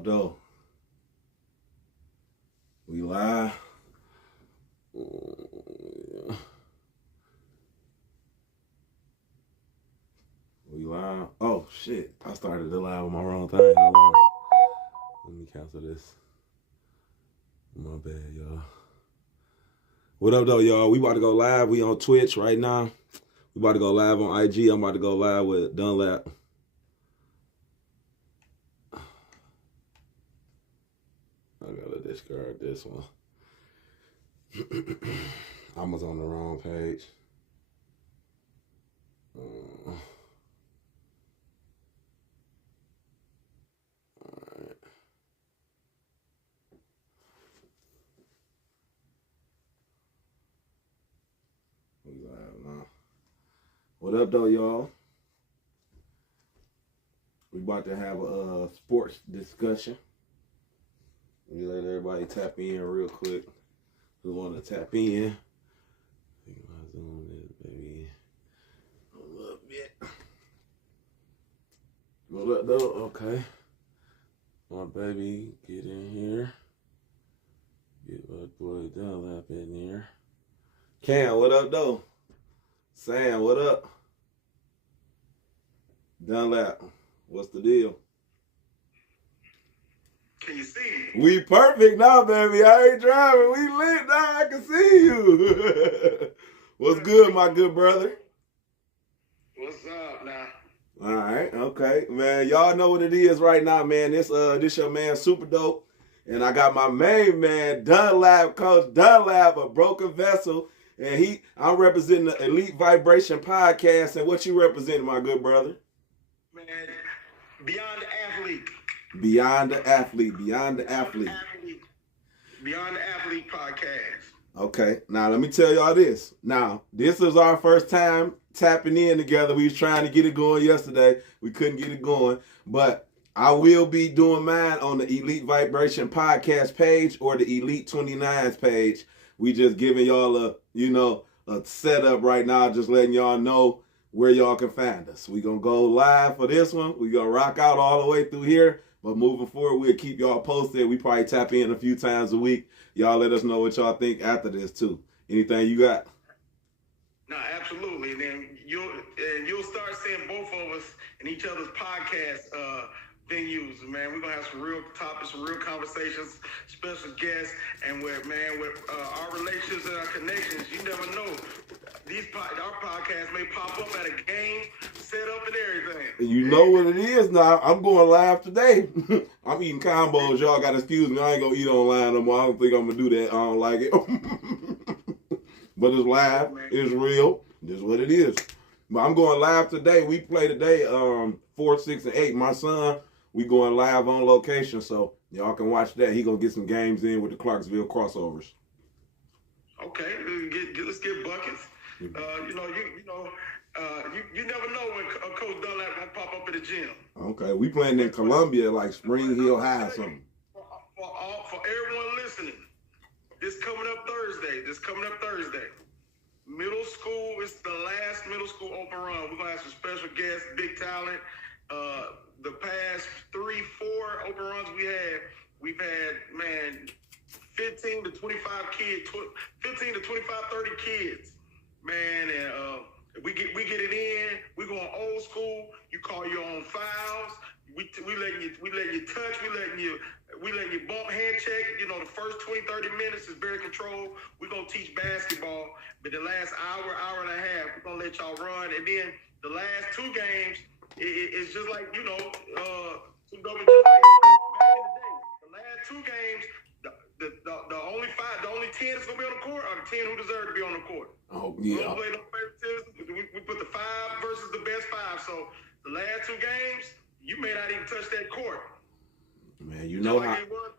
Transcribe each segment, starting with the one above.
up, though? We live? We live? Oh, shit. I started the live on my wrong thing. Hold on. Let me cancel this. My bad, y'all. What up, though, y'all? We about to go live. We on Twitch right now. We about to go live on IG. I'm about to go live with Dunlap. I gotta discard this one. I was on the wrong page. Alright. We live now. What up, though, y'all? We about to have a sports discussion. We let everybody tap in real quick. Who want to tap in? I think my Zoom is maybe a little bit. What up, though? Okay. My baby, get in here. Get my boy Dunlap in here. Cam, what up, though? Sam, what up? Dunlap, what's the deal? Can you see me? We perfect now, baby. I ain't driving. We lit now. I can see you. What's good, my good brother? What's up now? All right, okay, man. Y'all know what it is right now, man. This your man, Super Dope, and I got my main man, Dunlap, Coach Dunlap, a broken vessel, and I'm representing the Elite Vibration Podcast. And what you representing, my good brother? Man, Beyond the Athlete. Beyond the Athlete. Beyond the Athlete. Beyond the Athlete podcast. Okay, now let me tell y'all this. Now, this is our first time tapping in together. We was trying to get it going yesterday. We couldn't get it going. But I will be doing mine on the Elite Vibration Podcast page or the Elite 29's page. We just giving y'all a setup right now, just letting y'all know where y'all can find us. We gonna go live for this one. We gonna rock out all the way through here. But moving forward, we'll keep y'all posted. We probably tap in a few times a week. Y'all let us know what y'all think after this too. Anything you got? No, absolutely. And then you'll start seeing both of us in each other's podcast venues, man. We're gonna have some real topics, some real conversations, special guests, and with our relationships and our connections, you never know. Our podcast may pop up at a game, set up and everything. You know what it is now. I'm going live today. I'm eating combos. Y'all got to excuse me. I ain't gonna eat online no more. I don't think I'm gonna do that. I don't like it. But it's live. It's real. This is what it is. But I'm going live today. We play today 4, 6, and 8. My son, we going live on location, so y'all can watch that. He gonna get some games in with the Clarksville crossovers. Okay, let's get buckets. You never know when Coach Dunlap gonna pop up at the gym. Okay, we playing in Columbia, like Spring Hill High or something. For everyone listening, this coming up Thursday. Middle school is the last middle school open run. We're gonna have some special guests, big talent. The past 3, 4 open runs we've had, man, 15 to 25 kids, 15 to 25, 30 kids. Man, and we get it in. We going old school. You call your own fouls. We letting you touch. We letting you bump, hand check. The first 20, 30 minutes is very controlled. We're gonna teach basketball, but the last hour and a half, we're gonna let y'all run. And then the last 2 games, it's just like back in the day. The last 2 games. The only 10 that's gonna be on the court are the 10 who deserve to be on the court. Oh yeah. We don't play no favoritism. We put the 5 versus the best 5. So the last 2 games, you may not even touch that court. Man, you know how. Like it was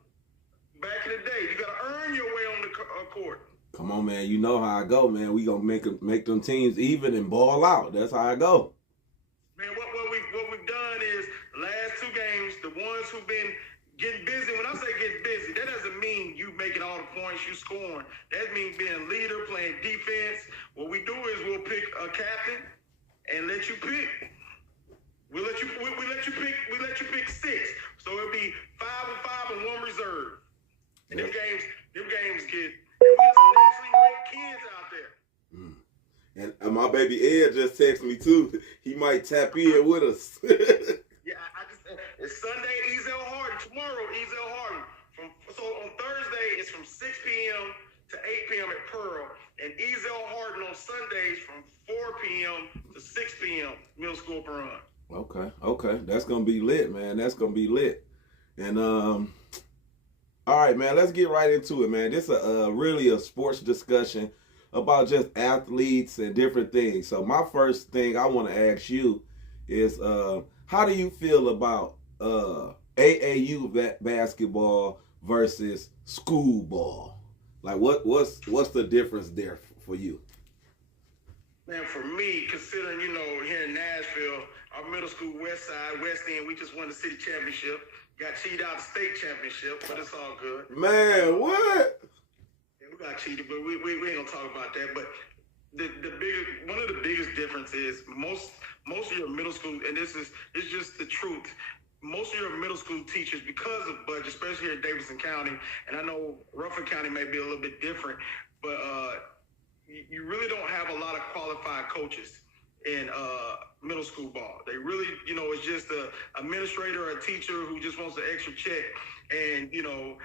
back in the day, you gotta earn your way on the court. Come on, man. You know how I go, man. We gonna make them teams even and ball out. That's how I go. Man, what we've done is the last 2 games, the ones who've been getting busy. When I say get busy, that doesn't mean you making all the points, you scoring. That means being a leader, playing defense. What we do is we'll pick a captain and let you pick. We let you pick 6. So it'll be 5 and baby Ed just texted me too. He might tap in with us. Yeah, I just it's Sunday, Ezel Harden. Tomorrow, Ezel Harden. So on Thursday, it's from 6 p.m. to 8 p.m. at Pearl, and Ezel Harden on Sundays from 4 p.m. to 6 p.m. Middle School Open Run. Okay. That's gonna be lit, man. That's gonna be lit. And all right, man. Let's get right into it, man. This is really a sports discussion about just athletes and different things. So my first thing I want to ask you is, how do you feel about AAU basketball versus school ball? Like, what's the difference there for you? Man, for me, considering, here in Nashville, our middle school West Side, West End, we just won the city championship. Got cheated out the state championship, but it's all good. Man, what? Yeah, we got cheated, but we ain't gonna talk about that. But one of the biggest differences is most of your middle school, and it's just the truth. Most of your middle school teachers, because of budget, especially here in Davidson County, and I know Ruffin County may be a little bit different, but you really don't have a lot of qualified coaches in middle school ball. They really, it's just a administrator or a teacher who just wants an extra check. And, and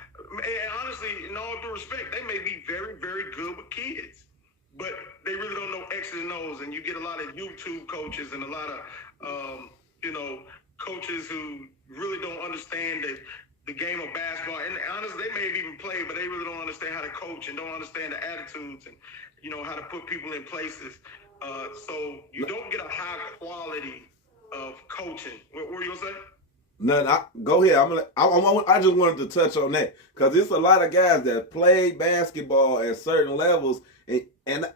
honestly, in all due respect, they may be very, very good with kids, but they really don't know X's and O's. And you get a lot of YouTube coaches and a lot of, coaches who really don't understand the game of basketball. And honestly, they may have even played, but they really don't understand how to coach and don't understand the attitudes and, how to put people in places. So you don't get a high quality of coaching. What were you gonna say? No, go ahead. I just wanted to touch on that because there's a lot of guys that play basketball at certain levels, and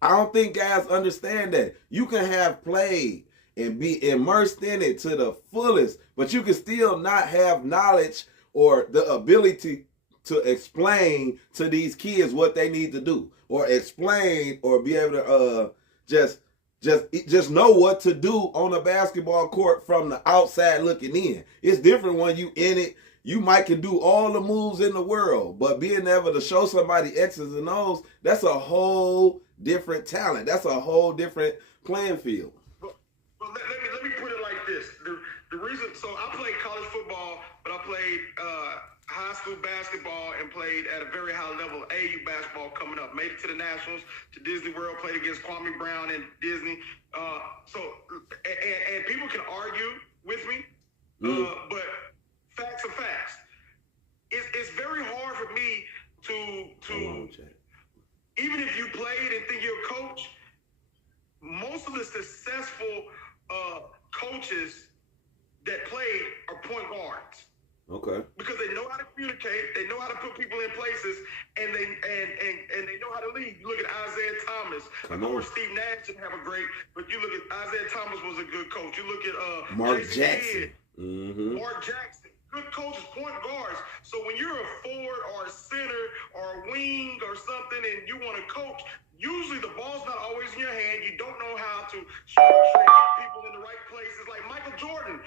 I don't think guys understand that you can have played and be immersed in it to the fullest, but you can still not have knowledge or the ability to explain to these kids what they need to do, or explain or be able to just know what to do on a basketball court from the outside looking in. It's different when you in it. You might can do all the moves in the world, but being able to show somebody X's and O's, that's a whole different talent. That's a whole different playing field. Well, let me put it like this. The reason, so I played college football, but I played high school basketball and played at a very high level AAU basketball coming up. Made it to the Nationals, to Disney World, played against Kwame Brown and Disney. And people can argue with me, but facts are facts. It's very hard for me to even if you played and think you're a coach, most of the successful coaches that played are point guards. Okay. Because they know how to communicate, they know how to put people in places, and they know how to lead. You look at Isaiah Thomas. Of course, Steve Nash didn't have a great, but you look at Isaiah Thomas was a good coach. You look at Mark Jason Jackson. Kidd, Mark Jackson. Good coaches, point guards. So when you're a forward or a center or a wing or something and you want to coach, usually the ball's not always in your hand. You don't know how to structure and get people in the right places. Like Michael Jordan.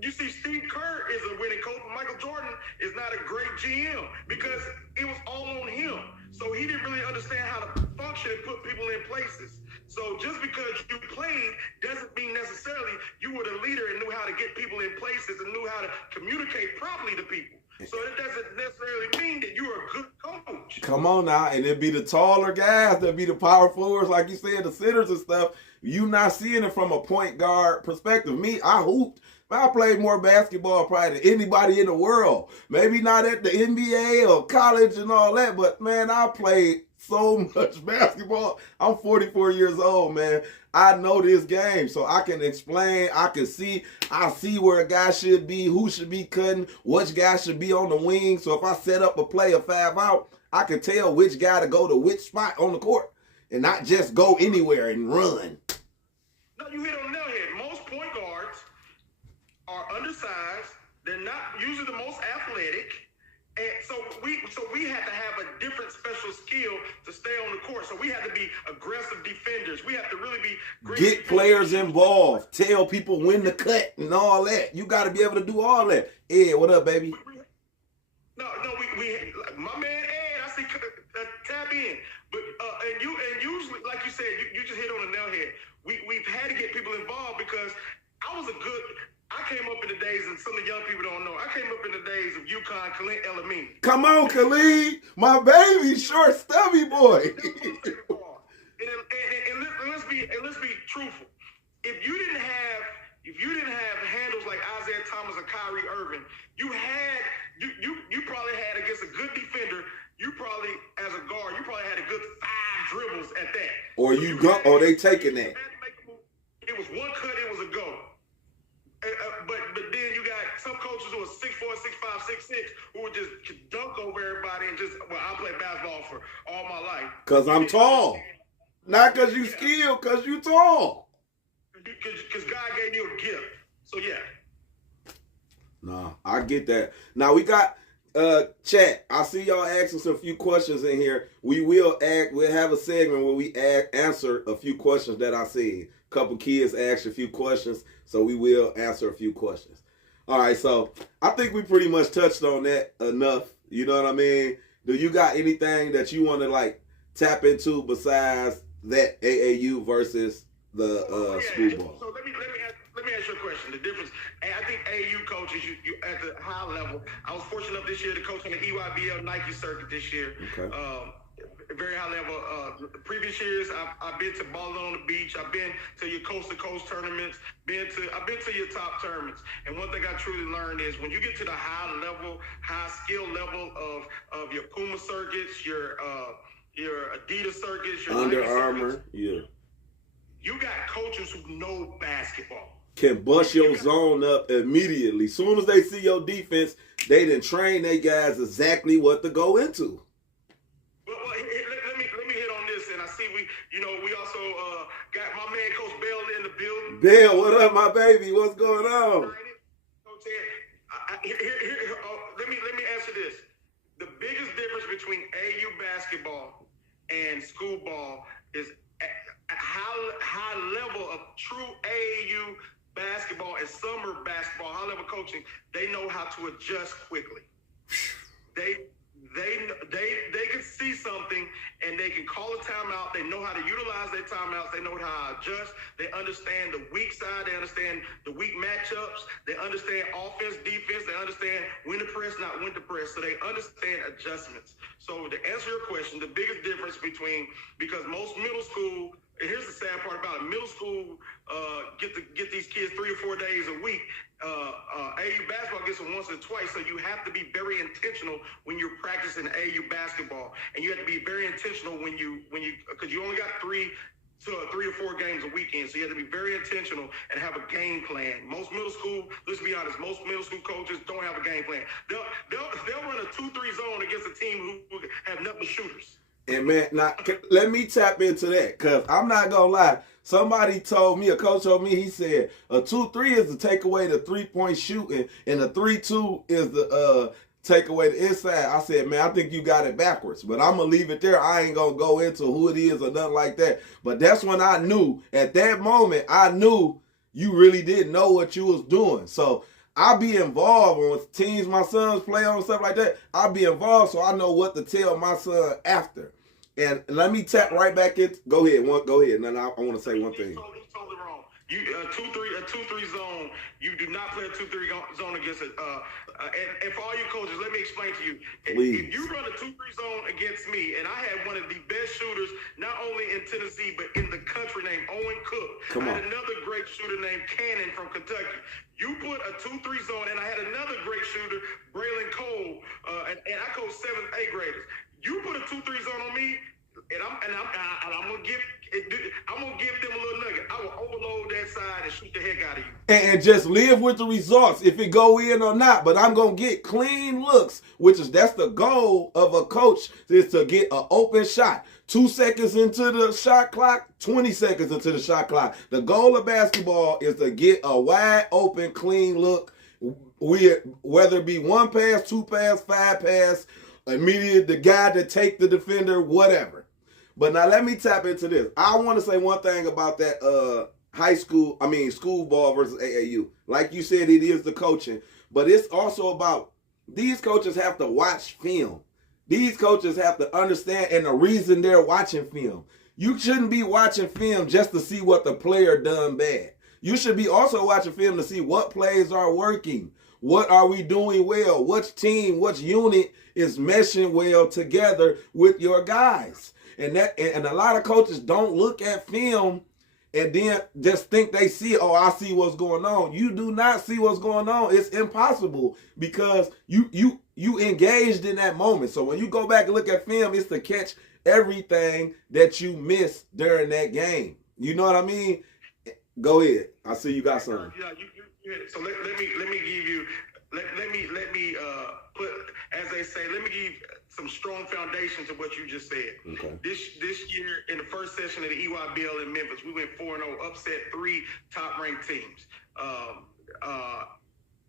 You see, Steve Kerr is a winning coach, but Michael Jordan is not a great GM because it was all on him. So he didn't really understand how to function and put people in places. So just because you played doesn't mean necessarily you were the leader and knew how to get people in places and knew how to communicate properly to people. So it doesn't necessarily mean that you're a good coach. Come on now, and it'd be the taller guys, that'd be the power forwards, like you said, the centers and stuff. You not seeing it from a point guard perspective. Me, I hooped. I played more basketball probably than anybody in the world. Maybe not at the NBA or college and all that, but man, I played so much basketball. I'm 44 years old, man. I know this game, so I can explain. I see where a guy should be, who should be cutting, which guy should be on the wing. So if I set up a play, a 5-out, I can tell which guy to go to which spot on the court and not just go anywhere and run. No, you hit on the nail head. Most point guards are undersized. They're not usually the most athletic. And so we had to have a different special skill to stay on the court. So we had to be aggressive defenders. We have to really be great. Get players involved. Tell people when to cut and all that. You got to be able to do all that. Ed, what up, baby? No, we my man Ed, I see tap in. But and usually, like you said, you just hit on the nail head. We've had to get people involved because I came up in the days, and some of the young people don't know. I came up in the days of UConn, Khalid El-Amin. Come on, Khalid, my baby, short, stubby boy. And let's be truthful. If you didn't have handles like Isaiah Thomas or Kyrie Irving, you probably had against a good defender. You probably, as a guard, had a good 5 dribbles at that. Or they taking that. It was one cut. It was a go. But then you got some coaches who are 6'4", 6'5", 6'6", who would just dunk over everybody and I played basketball for all my life. Because I'm tall. Not because you skilled, because you tall. Because God gave you a gift. So, yeah. Nah, I get that. Now, we got chat. I see y'all asking some few questions in here. We'll have a segment where we answer a few questions that I see. A couple kids asked a few questions, so we will answer a few questions. All right, so I think we pretty much touched on that enough. You know what I mean? Do you got anything that you want to tap into besides that AAU versus the school ball? So let me ask you a question. The difference, I think AAU coaches, you at the high level. I was fortunate enough this year to coach on the EYBL Nike circuit this year. Okay. Very high level. The previous years, I've been to Ballin' on the Beach. I've been to your coast to coast tournaments. I've been to your top tournaments. And one thing I truly learned is when you get to the high skill level of your Puma circuits, your Adidas circuits, your Under Nike Armour, circuits, yeah. You got coaches who know basketball. Can bust your zone up immediately. Soon as they see your defense, they done train their guys exactly what to go into. Well, let me hit on this, and I see we also got my man Coach Bell in the building. Bell, what up, my baby? What's going on? Coach Ed, let me answer this. The biggest difference between AU basketball and school ball is a high level of true AAU basketball and summer basketball, high level coaching. They know how to adjust quickly. They can see something and they can call a timeout. They know how to utilize their timeouts. They know how to adjust. They understand the weak side. They understand the weak matchups. They understand offense, defense. They understand when to press, not when to press. So they understand adjustments. So to answer your question, the biggest difference because most middle school, and here's the sad part about it, middle school get these kids 3 or 4 days a week. AU basketball gets them once or twice, so you have to be very intentional when you're practicing AU basketball, and you have to be very intentional when you because you only got 3 or 4 games a weekend, so you have to be very intentional and have a game plan. Most middle school, let's be honest, most middle school coaches don't have a game plan. They'll run a 2-3 zone against a team who have nothing but shooters. And man, now let me tap into that, because I'm not gonna lie. Somebody told me, a coach told me, he said a 2-3 is to take away the 3-point shooting, and a 3-2 is the take away the inside. I said, man, I think you got it backwards, but I'm gonna leave it there. I ain't gonna go into who it is or nothing like that. But that's when I knew, at that moment, I knew you really didn't know what you was doing. So I'll be involved with teams my sons play on and stuff like that. I'll be involved so I know what to tell my son after. And let me tap right back in. Go ahead. Go ahead. And then I want to say one thing. He's totally wrong. A 2-3 zone. You do not play a 2-3 zone against it. And for all you coaches, let me explain to you. Please. If you run a 2-3 zone against me, and I had one of the best shooters, not only in Tennessee but in the country, named Owen Cook. I had another great shooter named Cannon from Kentucky. You put a 2-3 zone, and I had another great shooter, Braylon Cole, and I coached 7th, 8th graders. You put a 2-3 zone on me, and I'm gonna give them a little nugget. I will overload that side and shoot the heck out of you. And just live with the results, if it go in or not. But I'm gonna get clean looks, that's the goal of a coach, is to get an open shot. 2 seconds into the shot clock, 20 seconds into the shot clock. The goal of basketball is to get a wide open, clean look. Whether it be 1 pass, 2 pass, 5 pass, immediate, the guy to take the defender, whatever. But now let me tap into this. I want to say one thing about that school ball versus AAU. Like you said, it is the coaching, but it's also about these coaches have to watch film. These coaches have to understand, and the reason they're watching film. You shouldn't be watching film just to see what the player done bad. You should be also watching film to see what plays are working. What are we doing well? Which team, which unit is meshing well together with your guys? And a lot of coaches don't look at film and then just think they see, oh, I see what's going on. You do not see what's going on. It's impossible because you engaged in that moment. So when you go back and look at film, it's to catch everything that you missed during that game. You know what I mean? Go ahead. I see you got something. Yeah, so let me give you let me put, as they say, let me give some strong foundation to what you just said. Okay. This year in the first session of the EYBL in Memphis, we went 4-0, upset 3 top ranked teams.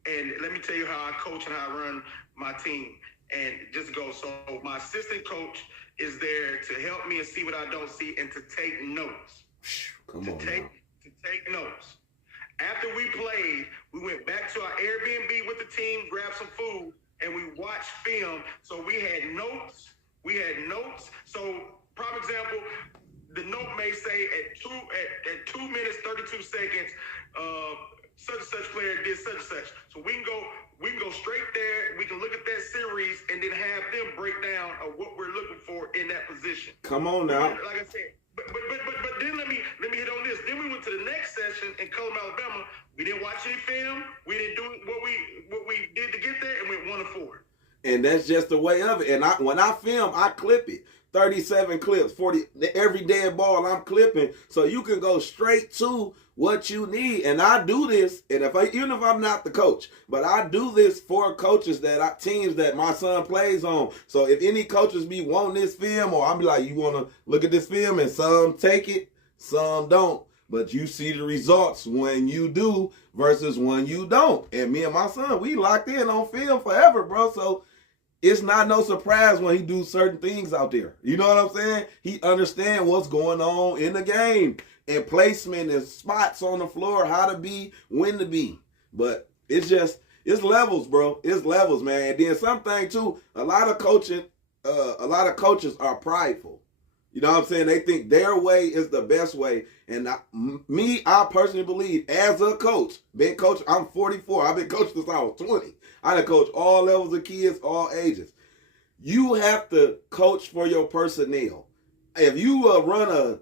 And let me tell you how I coach and how I run my team. And just go. So my assistant coach is there to help me and see what I don't see and to take notes. Come on. To take notes. After we played, we went back to our Airbnb with the team, grabbed some food, and we watched film. So we had notes. So, prime example, the note may say at 2 minutes 32 seconds, such and such player did such and such. So we can go straight there. We can look at that series and then have them break down of what we're looking for in that position. Come on now. Like I said. But then let me hit on this. Then we went to the next session in Cullum, Alabama. We didn't watch any film. We didn't do what we did to get there, and went 1-4. And that's just the way of it. And when I film, I clip it. 37 clips, 40 every dead ball I'm clipping, so you can go straight to what you need. And I do this, and even if I'm not the coach, but I do this for coaches teams that my son plays on. So if any coaches be wanting this film, or I'll be like, you want to look at this film, and some take it, some don't. But you see the results when you do versus when you don't. And me and my son, we locked in on film forever, bro. So it's not no surprise when he do certain things out there. You know what I'm saying? He understand what's going on in the game and placement and spots on the floor, how to be, when to be. But it's levels, bro. It's levels, man. And then something too, a lot of coaches are prideful. You know what I'm saying? They think their way is the best way. And I personally believe, as a coach, I'm 44. I've been coaching since I was 20. I done coach all levels of kids, all ages. You have to coach for your personnel. If you run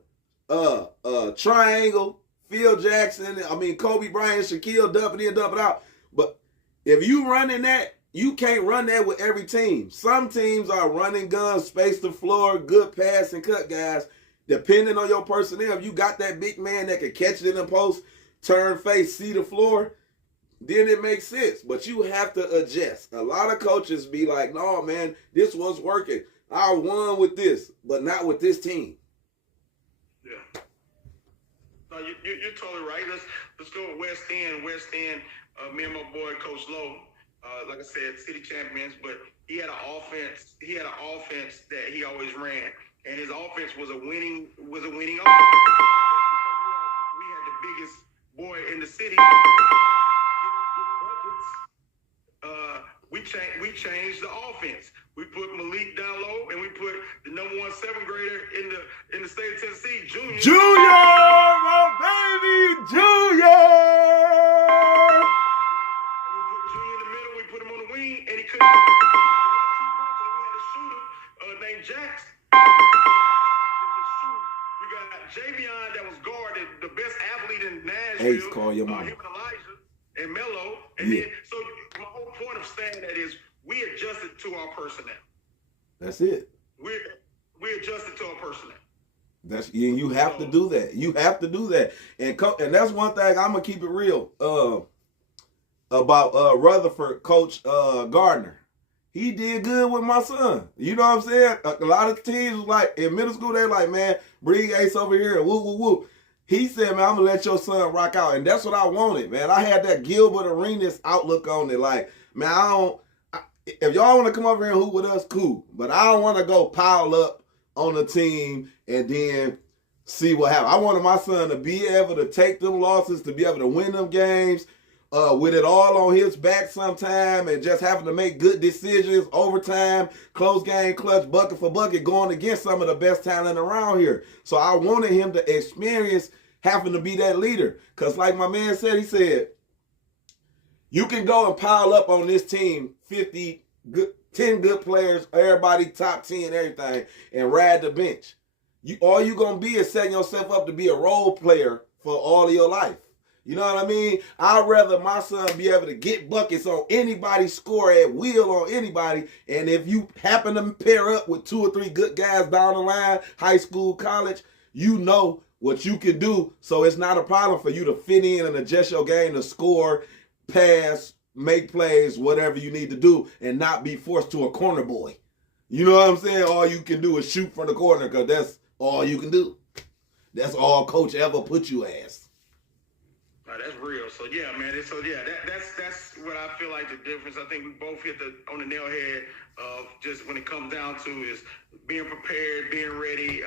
a triangle, Phil Jackson, Kobe Bryant, Shaquille, dump it in, dump it out. But if you running that, you can't run that with every team. Some teams are running guns, space the floor, good pass and cut guys. Depending on your personnel, if you got that big man that can catch it in the post, turn face, see the floor, then it makes sense. But you have to adjust. A lot of coaches be like, no, man, this was working. I won with this, but not with this team. Yeah. No, you're totally right. Let's go with West End. West End, me and my boy, Coach Lowe, like I said, city champions, but he had an offense. He had an offense that he always ran, and his offense was a winning offense. We had the biggest boy in the city. We changed the offense. We put Malik down low, and we put the number 1 7th grader in the state of Tennessee, Junior. My baby, Junior. We put Junior in the middle. We put him on the wing, and he couldn't. We had a shooter named Jax. You got Javion that was guarded, the best athlete in Nashville. Ace, call your mama. Him and Elijah and Melo, and then so my whole point of saying that is we adjusted to our personnel. That's it. We adjusted to our personnel. You have to do that. You have to do that. And that's one thing I'm gonna keep it real about Rutherford coach Gardner. He did good with my son. You know what I'm saying? A lot of teams was like in middle school, they're like, man, bring Ace over here and woo woo woo. He said, man, I'm gonna let your son rock out. And that's what I wanted, man. I had that Gilbert Arenas outlook on it. Like, man, if y'all want to come over here and hoop with us, cool. But I don't want to go pile up on the team and then see what happens. I wanted my son to be able to take them losses, to be able to win them games, with it all on his back sometime and just having to make good decisions, overtime, close game, clutch, bucket for bucket, going against some of the best talent around here. So I wanted him to experience having to be that leader. Because like my man said, he said, you can go and pile up on this team 10 good players, everybody top 10, everything, and ride the bench. All you going to be is setting yourself up to be a role player for all of your life. You know what I mean? I'd rather my son be able to get buckets on anybody, score at will on anybody, and if you happen to pair up with 2 or 3 good guys down the line, high school, college, you know what you can do, so it's not a problem for you to fit in and adjust your game to score, pass, make plays, whatever you need to do, and not be forced to a corner boy. You know what I'm saying? All you can do is shoot from the corner because that's all you can do. That's all coach ever put you as. That's real. So yeah, man. That's what I feel like the difference. I think we both hit on the nail head of just when it comes down to is being prepared, being ready,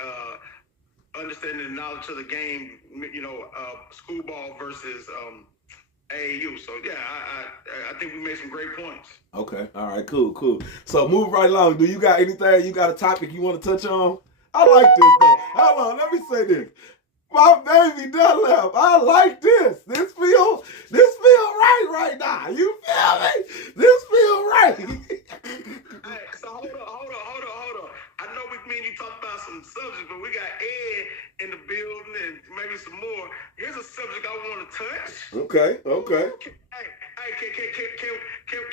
understanding the knowledge of the game. You know, school ball versus AAU. So yeah, I think we made some great points. Okay. All right. Cool. So move right along. Do you got anything? You got a topic you want to touch on? I like this though. Hold on. Let me say this. My baby done left. I like this. This feel right now. You feel me? This feel right. Hey, so hold on. I know we mean you talked about some subjects, but we got Ed in the building and maybe some more. Here's a subject I want to touch. Okay.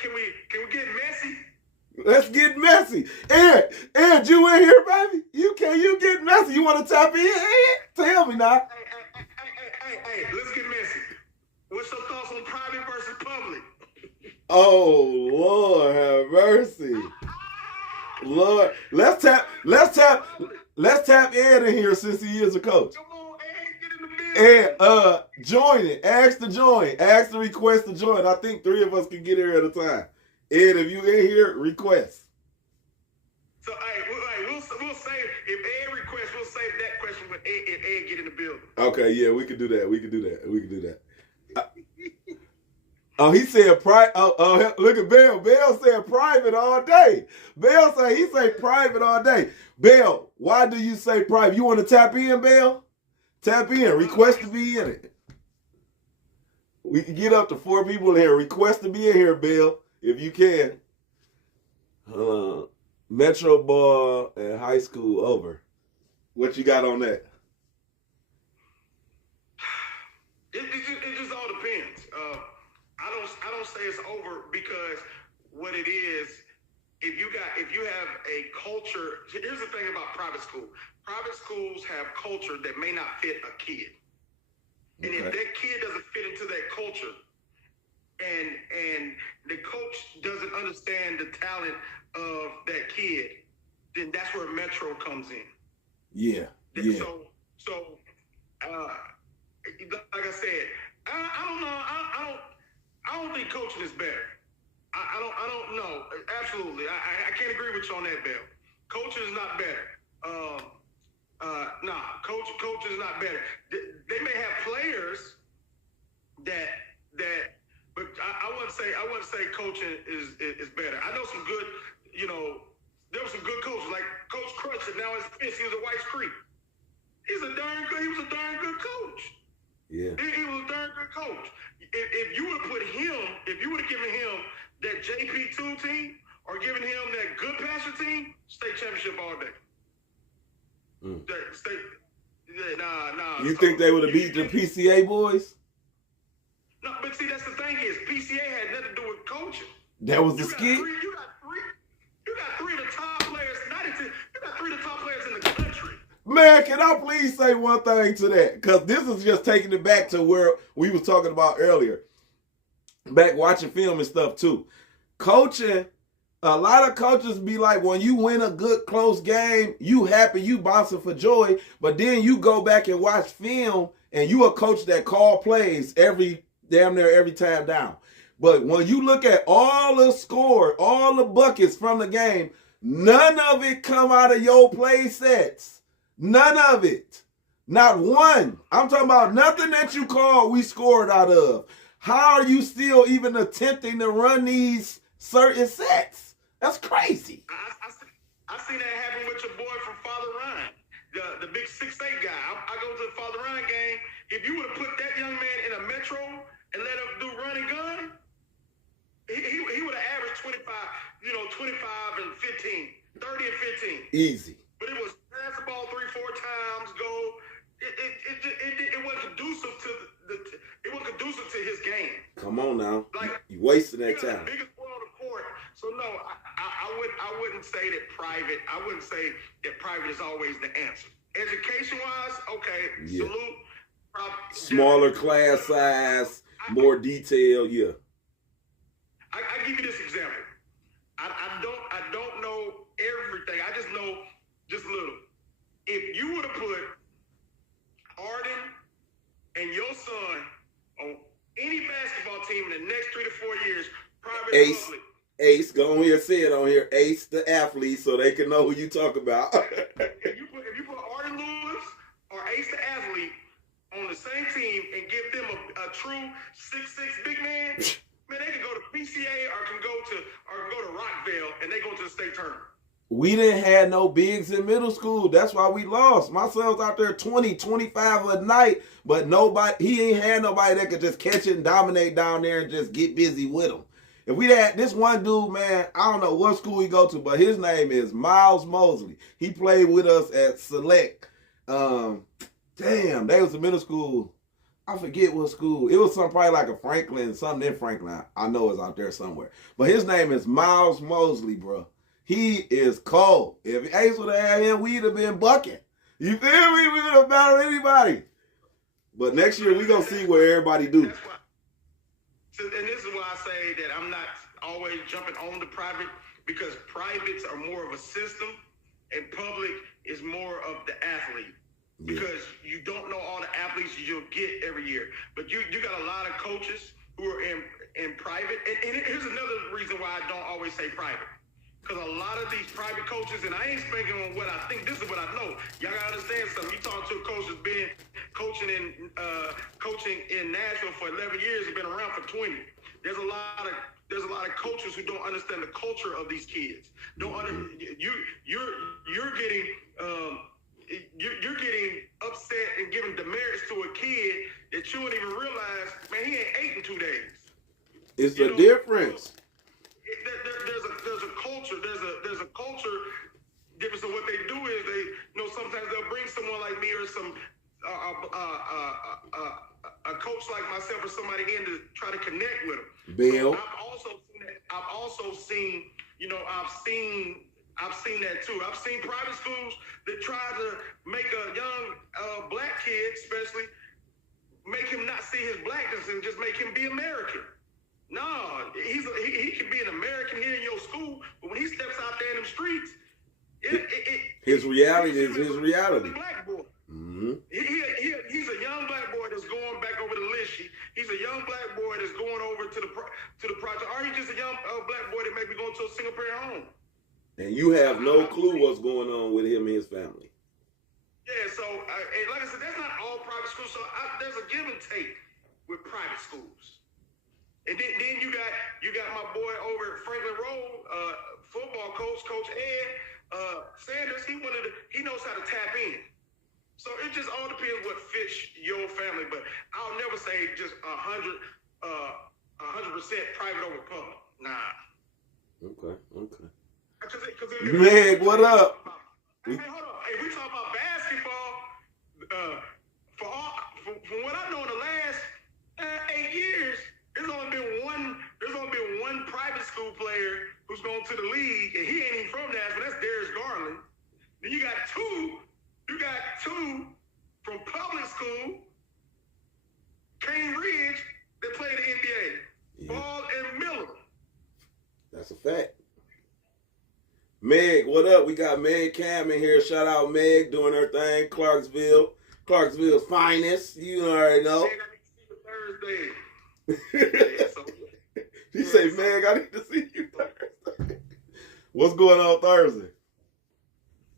Can we get messy? Let's get messy. Ed, you in here, baby? Can you get messy? You want to tap in, Ed? Tell me now. Hey, let's get messy. What's your thoughts on private versus public? Oh, Lord have mercy. Lord, let's tap Ed in here since he is a coach. Come on, Ed, get in the building. Ed, join it. Ask to join. Ask to request to join. I think 3 of us can get here at a time. Ed, if you in here, request. So, hey, we'll save, if Ed requests, we'll save that question when Ed get in the building. Okay, yeah, we can do that. Oh, he said private. Oh, look at Bell. Bell said private all day. He say private all day. Bell, why do you say private? You want to tap in, Bell? Tap in. Request to be in it. We can get up to 4 people in here. Request to be in here, Bell. If you can. Metro ball and high school over. What you got on that? It just all depends. I don't say it's over because what it is, if you have a culture, here's the thing about private school. Private schools have culture that may not fit a kid. And if that kid doesn't fit into that culture, and the coach doesn't understand the talent of that kid, then that's where Metro comes in. Yeah. So, like I said, I don't know. I don't think coaching is better. I don't know. Absolutely, I can't agree with you on that, Bill. Coaching is not better. Coach is not better. They may have players that. But I wouldn't say coaching is better. I know some good, there were some good coaches like Coach Crutch, and now it's Fitz. He was at White Creek. He was a darn good coach. Yeah. He was a darn good coach. If you would have given him that JP2 team or given him that good passer team, state championship all day. Nah. You think they would have beat the PCA boys? No, but see, that's the thing is, PCA had nothing to do with coaching. That was the skit? You got 3 of the top players, you got 3 of the top players in the country. Man, can I please say one thing to that? Because this is just taking it back to where we was talking about earlier. Back watching film and stuff too. Coaching, a lot of coaches be like, when you win a good close game, you happy, you bouncing for joy. But then you go back and watch film and you a coach that call plays damn near every time down. But when you look at all the score, all the buckets from the game, none of it come out of your play sets. None of it. Not one. I'm talking about nothing that you call we scored out of. How are you still even attempting to run these certain sets? That's crazy. I seen that happen with your boy from Father Ryan, the big 6'8" guy. I go to the Father Ryan game. If you would have put that young man in a metro and let him do run and gun, he would have averaged 25 and 15, 30 and 15. Easy. But it was pass the ball 3-4 times, go. It wasn't conducive to his game. Come on now, Like, you wasting that the time. biggest boy on the court. So no, I wouldn't say that private. I wouldn't say that private is always the answer. Education wise, okay, Yeah. salute. Smaller class size, more detail. Yeah. I give you this example. I don't know everything. I just know just a little. If you would have put Arden and your son on any basketball team in the next 3 to 4 years, private Ace. public. Ace, go on here, say it on here. Ace, the athlete, so they can know who you talk about. if you put Arden Lewis or Ace the athlete on the same team and give them a true 6'6" big man, man, they can go to PCA or can go to Rockville and they go to the state tournament. We didn't have no bigs in middle school. That's why we lost. My son was out there 20, 25 a night, but he ain't had nobody that could just catch it and dominate down there and just get busy with him. If we had this one dude, man, I don't know what school he go to, but his name is Miles Mosley. He played with us at Select. Damn, they was in middle school. I forget what school. It was probably like a Franklin, something in Franklin. I know it's out there somewhere. But his name is Miles Mosley, bro. He is cold. If Ace would have had him, we'd have been bucking. You feel me? We would have battled anybody. But next year, we going to see what everybody do. That's why. So, and this is why I say that I'm not always jumping on the private, because privates are more of a system and public is more of the athlete. Yeah. Because you don't know all the athletes you'll get every year. But you got a lot of coaches who are in private. And here's another reason why I don't always say private. Because a lot of these private coaches, and I ain't speaking on what I think, this is what I know. Y'all gotta understand something. You talk to a coach that's been coaching in Nashville for 11 years, has been around for 20. There's a lot of coaches who don't understand the culture of these kids. You're getting upset and giving demerits to a kid that you wouldn't even realize, man, he ain't ate in 2 days. It's the difference. There's a culture. There's a culture difference. So what they do is sometimes they'll bring someone like me or some a coach like myself or somebody in to try to connect with them. Bill. So I've also seen that too. I've seen private schools that try to make a young black kid, especially, make him not see his blackness and just make him be American. No, he can be an American here in your school, but when he steps out there in them streets, his reality is his reality. Black boy. Mm-hmm. He's a young black boy that's going back over to Lishi. He's a young black boy that's going over to the project. Or he's just a young black boy that may be going to a single parent home. And you have no clue what's going on with him and his family. Yeah, so like I said, that's not all private schools. So there's a give and take with private schools. And then you got my boy over at Franklin Road, football coach, Coach Ed Sanders. He knows how to tap in. So it just all depends what fits your family. But I'll never say just 100% private over public. Nah. Okay. Meg, what up? Hey, hold on. Hey, we talk about basketball. From what I know in the last 8 years, there's only been one private school player who's gone to the league, and he ain't even from Nashville. That's Darius Garland. Then you got two from public school, Kane Ridge, that played in the NBA. Yeah. Ball and Miller. That's a fact. Meg, what up? We got Meg Cam in here. Shout out Meg doing her thing. Clarksville's finest. You already know. Meg, I need to see you Thursday. She say, Meg, I need to see you Thursday. What's going on Thursday?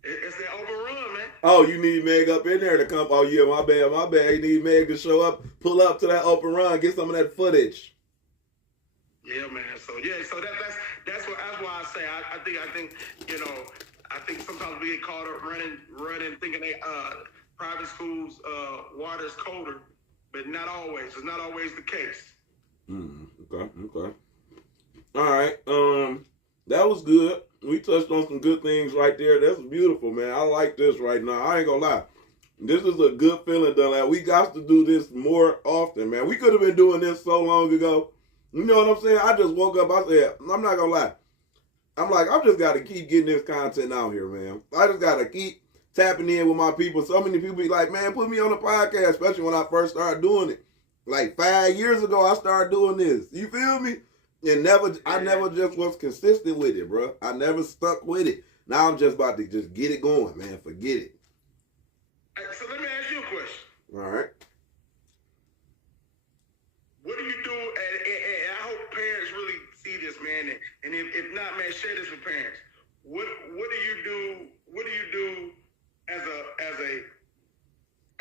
It's that overrun, man. Oh, you need Meg up in there to come. Oh, yeah, my bad. You need Meg to show up pull up to that open run, get some of that footage. Yeah, man. So that's why I say I think I think sometimes we get caught up running, thinking they private schools water is colder, but not always. It's not always the case. Okay. All right. That was good. We touched on some good things right there. That's beautiful, man. I like this right now. I ain't gonna lie. This is a good feeling, Dunlap. We got to do this more often, man. We could have been doing this so long ago. You know what I'm saying? I just woke up. I said, I'm not gonna lie. I'm like, I just got to keep getting this content out here, man. I just got to keep tapping in with my people. So many people be like, man, put me on the podcast, especially when I first started doing it. Like 5 years ago, I started doing this. You feel me? And I never just was consistent with it, bro. I never stuck with it. Now I'm just about to just get it going, man. Forget it. So let me ask you a question. All right. What do you do? And I hope parents really see this, man. And if not, man, share this with parents. What do you do? What do you do as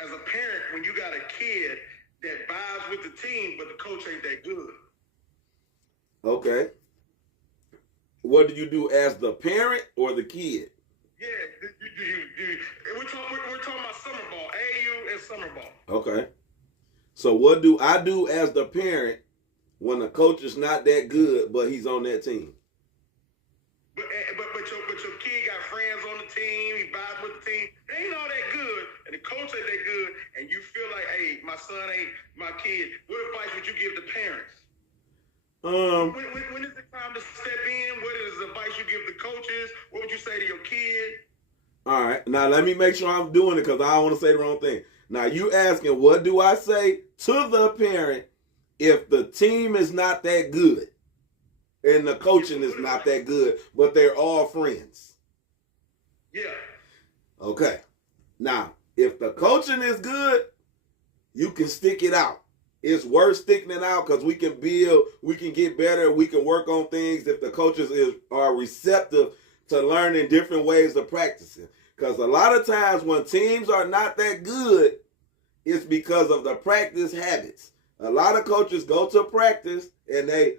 a parent when you got a kid that vibes with the team, but the coach ain't that good? Okay. What do you do as the parent or the kid? Yeah, we're talking about summer ball, AAU and summer ball. Okay. So what do I do as the parent when the coach is not that good, but he's on that team? But your kid got friends on the team, he vibes with the team. They ain't all that good, and the coach ain't that good, and you feel like, hey, my son ain't my kid. What advice would you give the parents? When is the time to step in? What is the advice you give the coaches? What would you say to your kid? All right. Now, let me make sure I'm doing it because I don't want to say the wrong thing. Now, you asking, what do I say to the parent if the team is not that good and the coaching is not that good, but they're all friends? Yeah. Okay. Now, if the coaching is good, you can stick it out. It's worth sticking it out because we can build, we can get better, we can work on things if the coaches are receptive to learning different ways of practicing. Because a lot of times when teams are not that good, it's because of the practice habits. A lot of coaches go to practice and they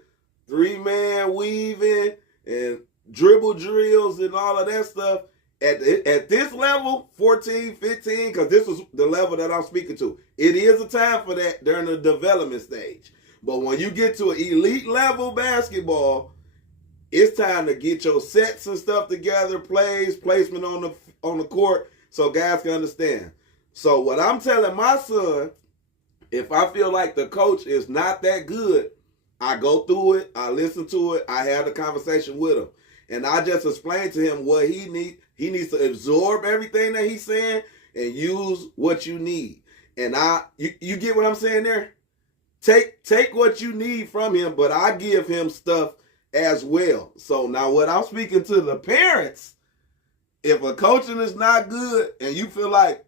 three-man weaving and dribble drills and all of that stuff. At this level, 14, 15, because this is the level that I'm speaking to. It is a time for that during the development stage. But when you get to an elite level basketball, it's time to get your sets and stuff together, placement on the court, so guys can understand. So what I'm telling my son, if I feel like the coach is not that good, I go through it, I listen to it, I have a conversation with him. And I just explain to him what he needs. He needs to absorb everything that he's saying and use what you need. And you get what I'm saying there? Take what you need from him, but I give him stuff as well. So now what I'm speaking to the parents, if a coaching is not good and you feel like,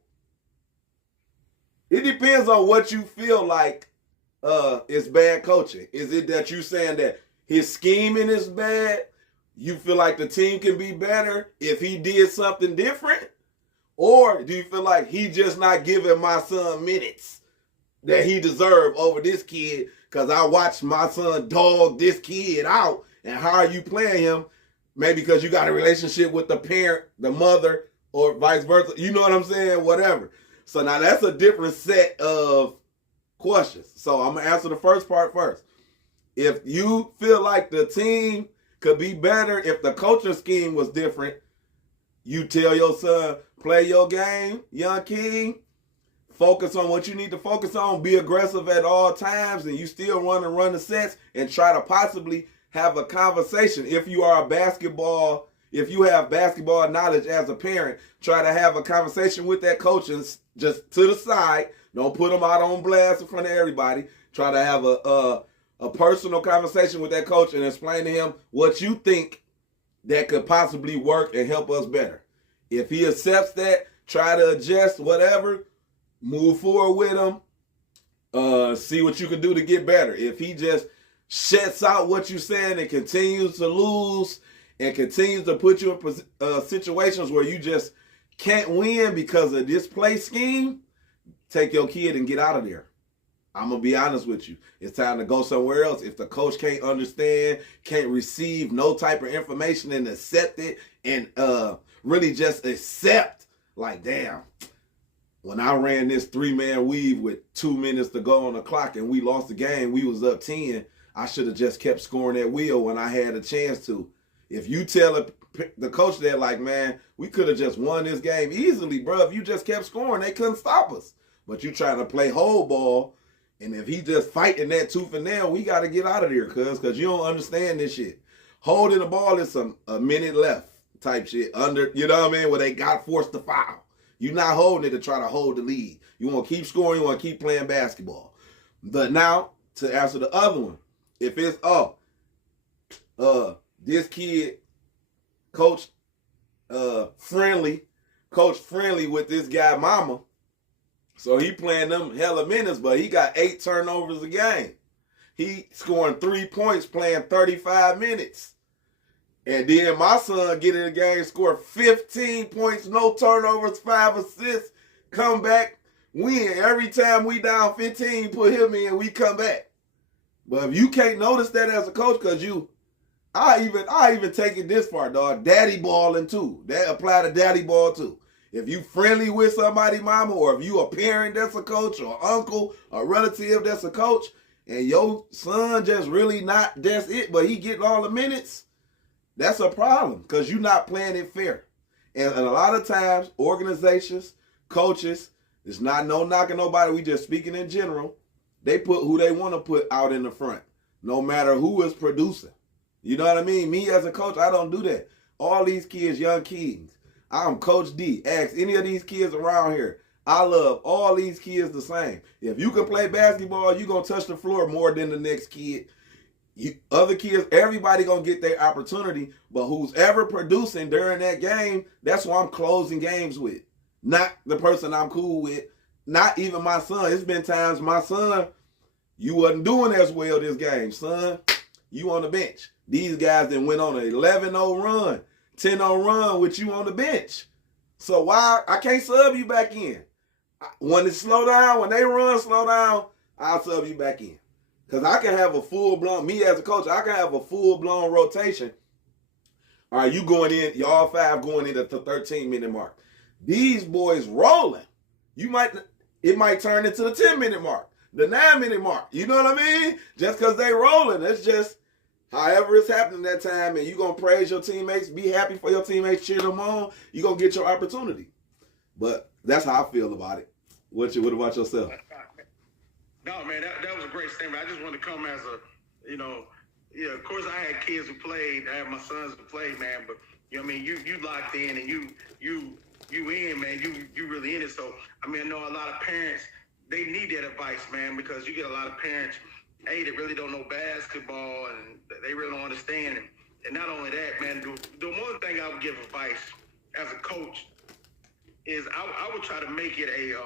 it depends on what you feel like is bad coaching. Is it that you saying that his scheming is bad? You feel like the team can be better if he did something different? Or do you feel like he just not giving my son minutes that he deserved over this kid because I watched my son dog this kid out? And how are you playing him? Maybe because you got a relationship with the parent, the mother, or vice versa. You know what I'm saying? Whatever. So now that's a different set of questions. So I'm going to answer the first part first. If you feel like the team could be better if the coaching scheme was different, you tell your son, play your game, young king, focus on what you need to focus on, be aggressive at all times, and you still want to run the sets and try to possibly have a conversation. If you have basketball knowledge as a parent, try to have a conversation with that coach and just to the side. Don't put them out on blast in front of everybody. Try to have a personal conversation with that coach and explain to him what you think that could possibly work and help us better. If he accepts that, try to adjust whatever, move forward with him, see what you can do to get better. If he just shuts out what you're saying and continues to lose and continues to put you in situations where you just can't win because of this play scheme, take your kid and get out of there. I'm going to be honest with you. It's time to go somewhere else. If the coach can't understand, can't receive no type of information and accept it and really just accept, like, damn, when I ran this 3-man weave with 2 minutes to go on the clock and we lost the game, we was up 10, I should have just kept scoring that wheel when I had a chance to. If you tell the coach that, like, man, we could have just won this game easily, bro. If you just kept scoring, they couldn't stop us. But you trying to play whole ball, and if he just fighting that tooth and nail, we got to get out of there, because you don't understand this shit. Holding the ball is a minute left type shit under, you know what I mean, where they got forced to foul. You're not holding it to try to hold the lead. You want to keep scoring. You want to keep playing basketball. But now, to answer the other one, if it's, this kid, coach friendly with this guy mama, so he playing them hella minutes, but he got 8 turnovers a game. He scoring 3 points playing 35 minutes. And then my son get in the game, score 15 points, no turnovers, 5 assists, come back, win. Every time we down 15, put him in, we come back. But if you can't notice that as a coach, because I even take it this far, dog. Daddy balling too. That apply to daddy ball too. If you friendly with somebody, mama, or if you a parent that's a coach, or uncle, or relative that's a coach, and your son just really not, that's it, but he getting all the minutes, that's a problem, because you're not playing it fair. And a lot of times, organizations, coaches, it's not no knocking nobody, we just speaking in general, they put who they want to put out in the front, no matter who is producing. You know what I mean? Me as a coach, I don't do that. All these kids, young kids, I'm Coach D. Ask any of these kids around here. I love all these kids the same. If you can play basketball, you're going to touch the floor more than the next kid. Other kids, everybody going to get their opportunity, but who's ever producing during that game, that's who I'm closing games with. Not the person I'm cool with. Not even my son. It's been times my son, you wasn't doing as well this game. Son, you on the bench. These guys then went on an 11-0 run, 10-0 run with you on the bench. So why I can't sub you back in? When it slow down, when they run slow down, I'll sub you back in. Because I can have a full-blown, me as a coach, I can have a full-blown rotation. All right, you going in, y'all 5 going in at the 13-minute mark. These boys rolling. It might turn into the 10-minute mark, the 9-minute mark. You know what I mean? Just because they rolling. It's just, however it's happening that time, and you're going to praise your teammates, be happy for your teammates, cheer them on, you're going to get your opportunity. But that's how I feel about it. What about yourself? No, man, that was a great statement. I just wanted to come as a, of course I had kids who played. I had my sons who played, man, but, you know what I mean, you locked in and you in, man. You really in it. So, I mean, I know a lot of parents, they need that advice, man, because you get a lot of parents, that really don't know basketball and they really don't understand it. And not only that, man, the one thing I would give advice as a coach is I would try to make it a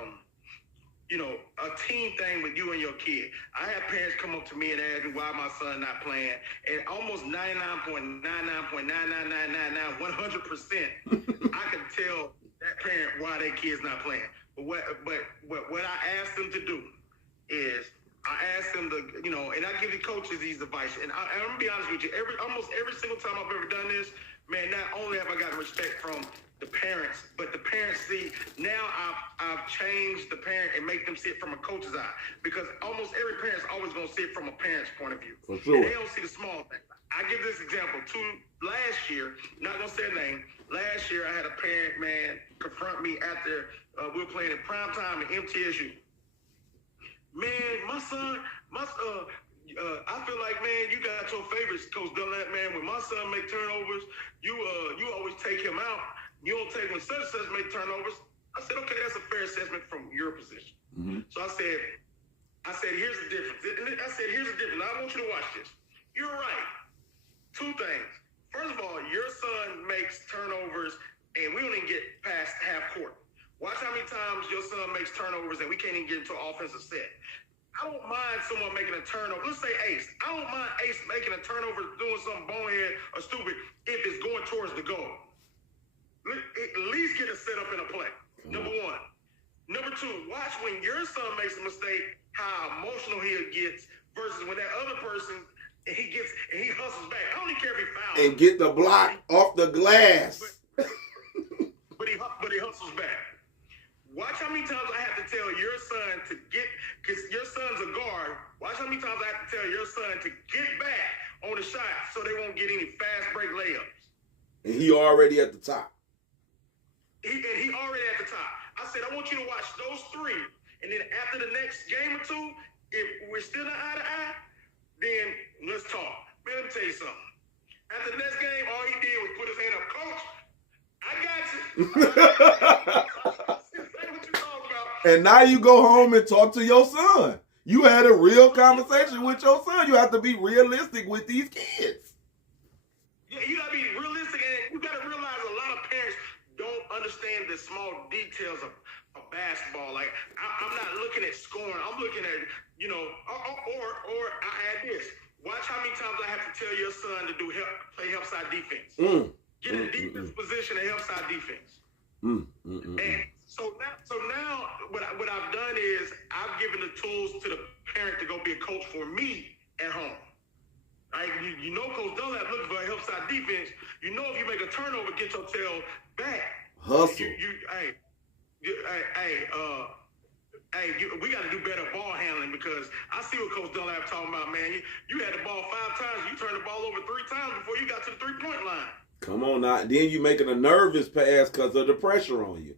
team thing with you and your kid. I have parents come up to me and ask me why my son not playing, and almost 99.999999, 100%, I can tell that parent why their kid's not playing. But what I ask them to do is I ask them to, and I give the coaches these advice. And I'm going to be honest with you, almost every single time I've ever done this, man, not only have I gotten respect from the parents, but the parents see, now I've changed the parent and make them see it from a coach's eye. Because almost every parent's always going to see it from a parent's point of view. For sure. And they don't see the small thing. I give this example. Last year, not going to say a name, last year I had a parent, man, confront me after we were playing in prime time at MTSU. Man, my son, I feel like, man, you got your favorites, Coach Dunlap, man. When my son make turnovers, you always take him out. You don't take when such make turnovers. I said, okay, that's a fair assessment from your position. Mm-hmm. So I said, here's the difference. I want you to watch this. You're right. 2 things. First of all, your son makes turnovers, and we don't even get past half court. Watch how many times your son makes turnovers, and we can't even get into an offensive set. I don't mind someone making a turnover. Let's say Ace. I don't mind Ace making a turnover, doing something bonehead or stupid if it's going towards the goal. At least get a setup in a play. Number 1. Number 2, watch when your son makes a mistake how emotional he gets versus when that other person he hustles back. I don't even care if he fouls And get the block off the glass. But he hustles back. Watch how many times I have to tell your son to get, because your son's a guard. Watch how many times I have to tell your son to get back on the shot so they won't get any fast break layups. And he already at the top. He already at the top. I said, I want you to watch those three. And then after the next game or two, if we're still not eye to eye, then let's talk. Man, let me tell you something. After the next game, all he did was put his hand up. Coach, I got you. Say what you talking about. And now you go home and talk to your son. You had a real conversation with your son. You have to be realistic with these kids. Yeah, you gotta be realistic, and you gotta realize a lot of parents don't understand the small details of basketball. Like I'm not looking at scoring. I'm looking at, you know, or I add this. Watch how many times I have to tell your son to play help side defense. Get in defense position and help side defense. And so now what I've done is I've given the tools to the parent to go be a coach for me at home. Right? You know Coach Dunlap looking for a help side defense. You know if you make a turnover, get your tail back. Hustle. We got to do better ball handling, because I see what Coach Dunlap talking about, man. You had the ball 5 times. You turned the ball over 3 times before you got to the 3-point line. Come on now. Then you making a nervous pass because of the pressure on you.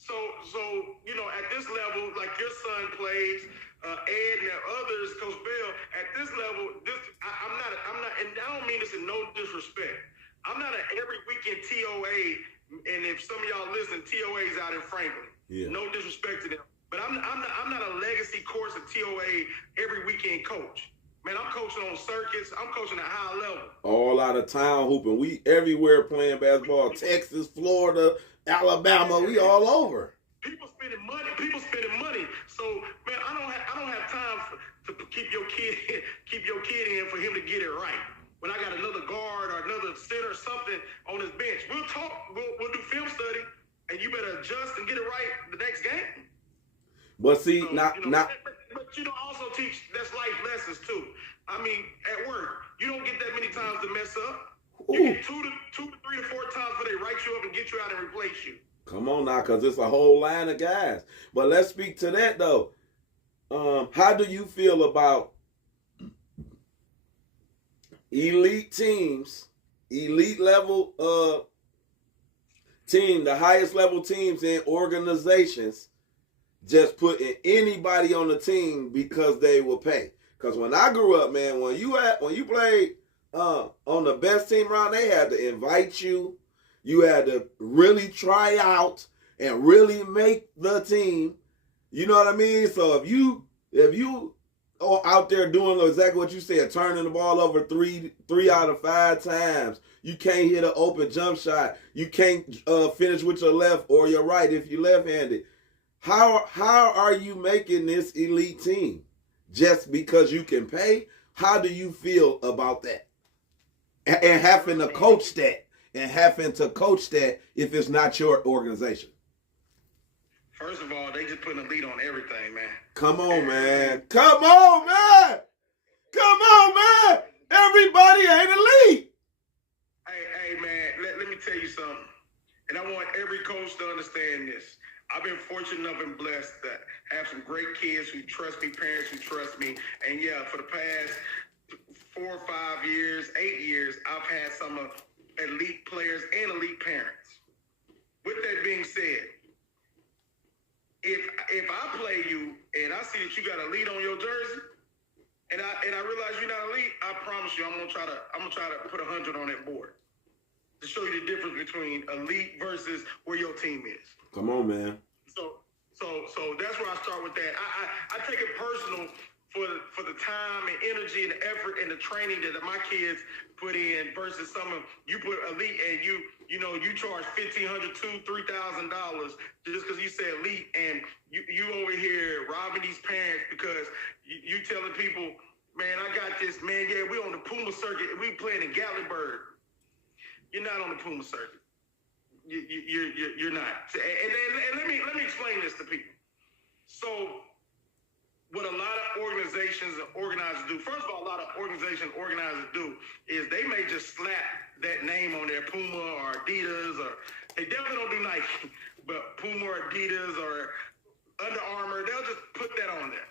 So you know, at this level, like your son plays, Ed and others, Coach Bell, at this level, I'm not, and I don't mean this in no disrespect. I'm not an every weekend TOA, and if some of y'all listen, TOA's out in Franklin. Yeah. No disrespect to them, but I'm not a legacy course of TOA every weekend coach. Man, I'm coaching on circuits. I'm coaching at high level. All out of town hooping. We everywhere playing basketball. Texas, Florida, Alabama. We all over. People spending money. So man, I don't have time to keep your kid in for him to get it right. When I got another guard or another center or something on his bench, we'll talk. We'll do film study, and you better adjust and get it right the next game. But see, so, not. But you don't also teach that's life lessons too. I mean, at work, you don't get that many times to mess up. You get 2 to 3 to 4 times before they write you up and get you out and replace you. Come on now, because it's a whole line of guys. But let's speak to that though. How do you feel about elite teams, elite level team, the highest level teams in organizations, just putting anybody on the team because they will pay? Because when I grew up, man, when you played on the best team around, they had to invite you. You had to really try out and really make the team. You know what I mean? So if you are out there doing exactly what you said, turning the ball over 3 out of 5 times, you can't hit an open jump shot. You can't finish with your left or your right if you're left-handed. How are you making this elite team? Just because you can pay? How do you feel about that? And having to coach that. And having to coach that if it's not your organization. First of all, they just putting a lead on everything, man. Come on, man. Come on, man. Come on, man. Everybody ain't elite. Hey, man, let me tell you something. And I want every coach to understand this. I've been fortunate enough and blessed to have some great kids who trust me, parents who trust me. And yeah, for the past 4 or 5 years, 8 years, I've had some of elite players and elite parents. With that being said, if I play you and I see that you got a lead on your jersey, and I realize you're not elite, I promise you I'm gonna try to put 100 on that board to show you the difference between elite versus where your team is. Come on, man. So that's where I start with that. I take it personal for the time and energy and effort and the training that my kids put in versus some of you put elite and you charge $1,500, $2,000, $3,000 just because you say elite, and you over here robbing these parents because you telling people, man, I got this, man. Yeah, we on the Puma circuit. We playing in Gatlinburg. You're not on the Puma circuit. You're not. And let me explain this to people. So what a lot of organizations and organizers do, first of all, a lot of organizations and organizers do is they may just slap that name on their Puma or Adidas, or they definitely don't do Nike, but Puma or Adidas or Under Armour, they'll just put that on there.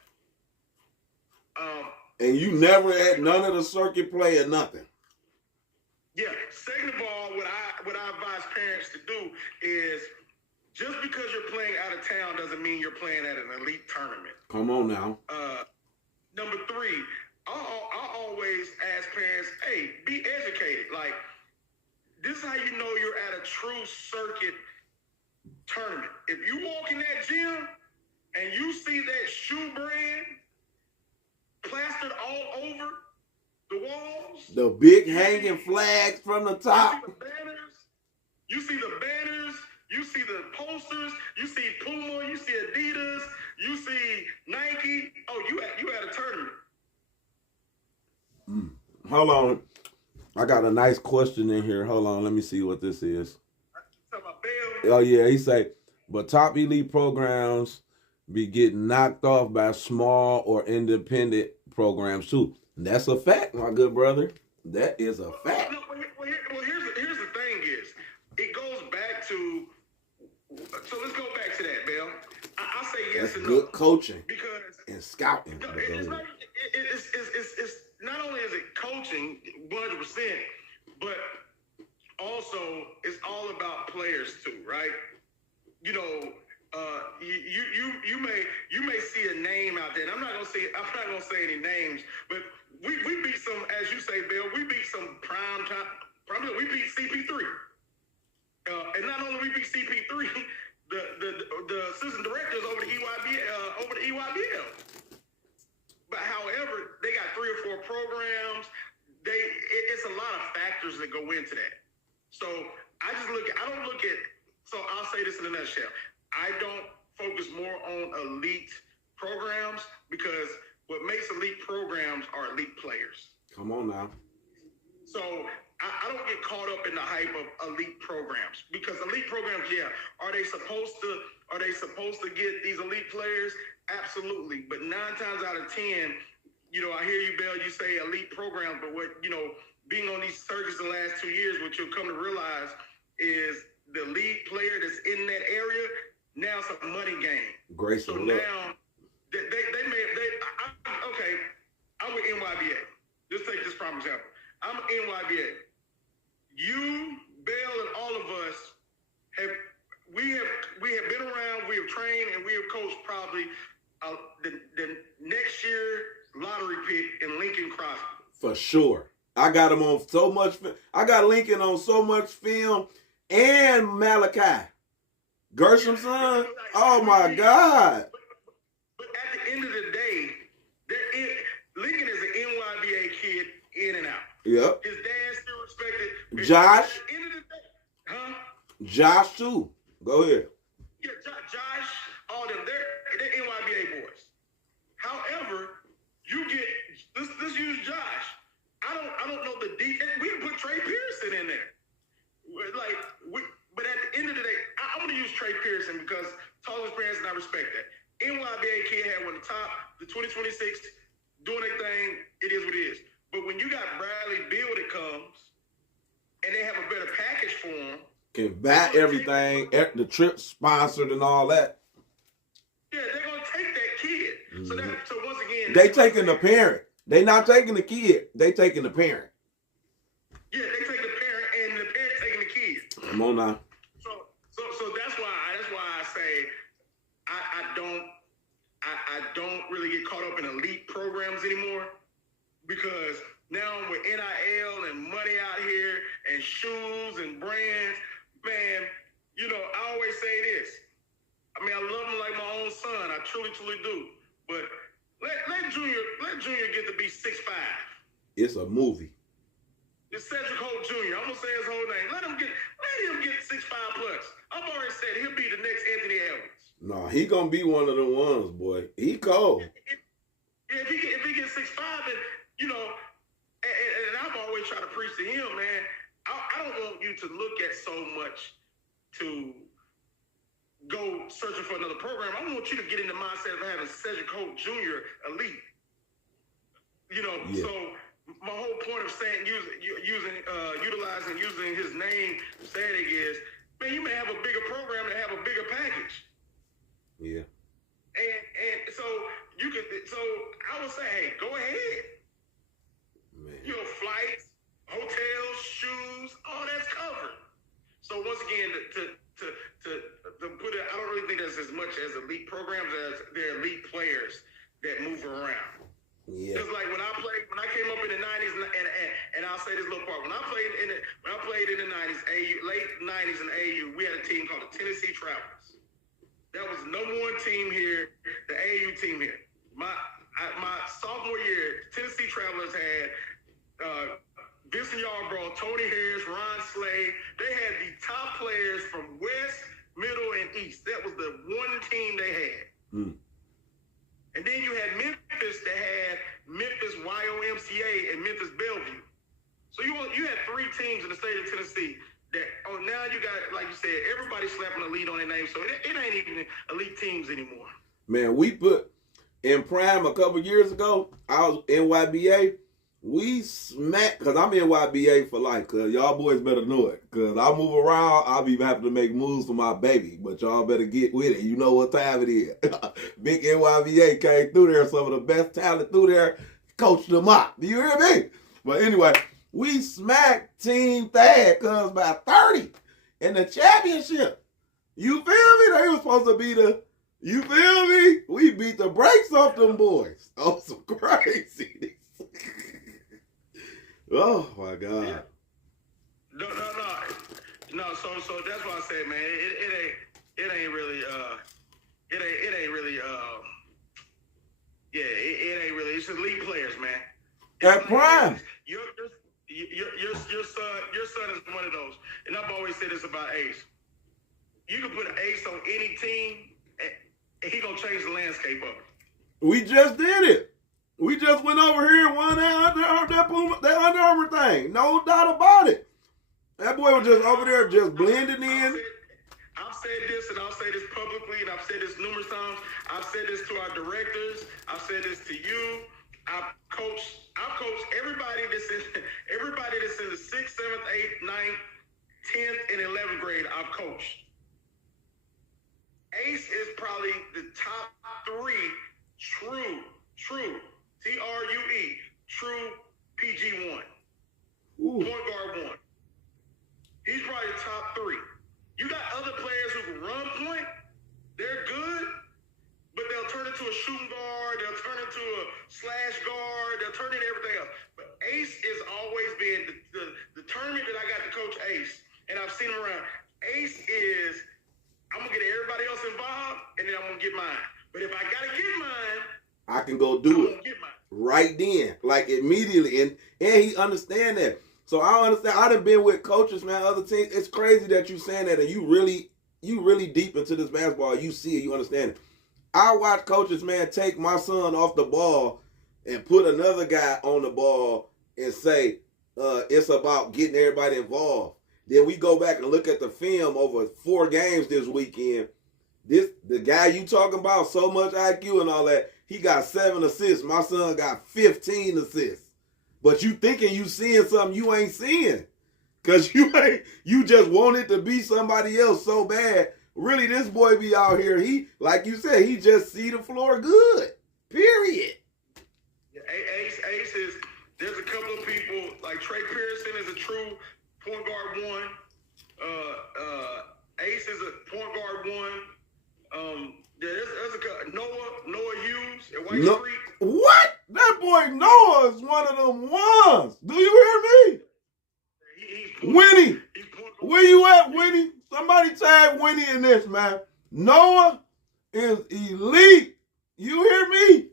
And you never had none of the circuit play or nothing. Yeah. Second of all, what I advise parents to do is just because you're playing out of town doesn't mean you're playing at an elite tournament. Come on now. Number three, I always ask parents, hey, be educated. Like, this is how you know you're at a true circuit tournament. If you walk in that gym and you see that shoe brand plastered all over the walls, the big hanging flags from the top. You see the banners, you see the posters, you see Puma, you see Adidas, you see Nike. Oh, you at a tournament. Hold on. I got a nice question in here. Hold on, let me see what this is. Oh yeah, he say, but top elite programs be getting knocked off by small or independent programs too. And that's a fact, my good brother. That is a fact. Well, here's the thing is, it goes back to, so let's go back to that, Bill. I say yes that's and good no. coaching Because and scouting. it's not only is it coaching 100%, but also it's all about players too, right? You know, you may see a name out there, and I'm not gonna say any names, but we beat some, as you say, Bill, we beat some prime time. We beat CP3, and not only we beat CP3, the assistant directors over the EYBL. But however, they got 3 or 4 programs. It's a lot of factors that go into that. So I don't look at. So I'll say this in a nutshell. I don't focus more on elite programs because what makes elite programs are elite players. Come on now. So I don't get caught up in the hype of elite programs because elite programs, yeah, are they supposed to get these elite players? Absolutely. But 9 times out of 10, you know, I hear you, Bill, you say elite programs, but what, you know, being on these circuits the last 2 years, what you'll come to realize is the lead player that's in that area, now it's a money game. Great. So now I'm with NYBA. Let's take this prime example. I'm NYBA. You, Bell, and all of us have been around, we have trained, and we have coached probably the next year lottery pick in Lincoln Crosby. For sure. I got him on so much. I got Lincoln on so much film, and Malachi Gersham's son. Oh my God! But at the end of the day, Lincoln is an NYBA kid in and out. Yep. His dad still respected. Josh. At the end of the day, huh? Josh too. Go ahead. Yeah, Josh, all them. They're NYBA boys. However, you get let's use Josh. I don't know the details. We can put Trey Pearson in there. But at the end of the day, I'm going to use Trey Pearson because tallest parents and I respect that. NYBA kid had one of the top, the 2026 doing their thing. It is what it is. But when you got Bradley Beal that comes and they have a better package for him, can buy everything, the trip sponsored and all that. Yeah, they're going to take that kid. Mm-hmm. So once again, they taking the parent. They not taking the kid. They taking the parent. Yeah, they take the parent, and the parent taking the kid. Come on now. So that's why I say I don't really get caught up in elite programs anymore because now with NIL and money out here and shoes and brands, man, you know, I always say this. I mean, I love him like my own son. I truly, truly do. But let Junior get to be 6'5". It's a movie. It's Cedric Holt Jr. I'm gonna say his whole name. Let him get 6'5" plus. I've already said he'll be the next Anthony Edwards. No, he gonna be one of the ones, boy. He cold. If he gets 6'5", and you know, and I've always tried to preach to him, man. I don't want you to look at so much to go searching for another program. I want you to get in the mindset of having Cedric Holt Jr. elite. So my whole point of saying utilizing his name, Sadig, is, man, you may have a bigger program and have a bigger package. Yeah. And so I would say, hey, go ahead. Man. Flights, hotels, shoes, all that's covered. So once again, to put it, I don't really think that's as much as elite programs as they're elite players that move around. Yeah. Just like when I came up in the '90s, and I'll say this little part. When I played in the '90s, late '90s in AAU, we had a team called the Tennessee Travelers. That was the number one team here, the AAU team here. My sophomore year, Tennessee Travelers had Vincent Yarbrough, Tony Harris, Ron Slade. They had the top players from West, Middle, and East. That was the one team they had. And then you had Memphis that had Memphis YOMCA and Memphis Bellevue. So you had three teams in the state of Tennessee that, now you got, like you said, everybody slapping a lead on their name. So it ain't even elite teams anymore. Man, we put in Prime a couple years ago, I was NYBA. We smacked, because I'm NYBA for life, because y'all boys better know it. Because I move around, I'll be having to make moves for my baby. But y'all better get with it. You know what time it is. Big NYBA came through there. Some of the best talent through there. Coached them up. Do you hear me? But anyway, we smacked Team Thad, cuz by 30 in the championship. You feel me? They were supposed to be you feel me? We beat the brakes off them boys. Oh, some crazy. Oh my God. Yeah. No. So that's why I say, man, it ain't really it's elite players, man. At Prime. Your son is one of those. And I've always said this about Ace. You can put an Ace on any team and he gonna change the landscape of it. We just did it. We just went over here and won that Under Armour thing. No doubt about it. That boy was just over there just blending in. I've said this, and I'll say this publicly, and I've said this numerous times. I've said this to our directors. I've said this to you. I've coached everybody that's in the 6th, 7th, 8th, 9th, 10th, and 11th grade. I've coached. Ace is probably the top 3 true TRUE, true PG1. Point guard 1. He's probably the top 3. You got other players who can run point. They're good, but they'll turn into a shooting guard. They'll turn into a slash guard. They'll turn into everything else. But Ace has always been the tournament that I got to coach Ace, and I've seen him around. Ace is, I'm going to get everybody else involved, and then I'm going to get mine. But if I got to get mine, I can go do it right then, like immediately, and he understand that. So I understand. I done been with coaches, man, other teams. It's crazy that you saying that, and you really deep into this basketball. You see it, you understand it. I watch coaches, man, take my son off the ball and put another guy on the ball and say it's about getting everybody involved. Then we go back and look at the film over 4 games this weekend. The guy you talking about, so much IQ and all that, he got 7 assists. My son got 15 assists. But you thinking you seeing something you ain't seeing. Because you just want it to be somebody else so bad. Really, this boy be out here, he, like you said, he just see the floor good. Period. Yeah, Ace is, there's a couple of people, like Trey Pearson is a true point guard 1. Ace is a point guard 1. There's Noah Hughes at White Street. What? That boy Noah is one of them ones. Do you hear me? Winnie, where you at, Winnie? Somebody tag Winnie in this, man. Noah is elite. You hear me?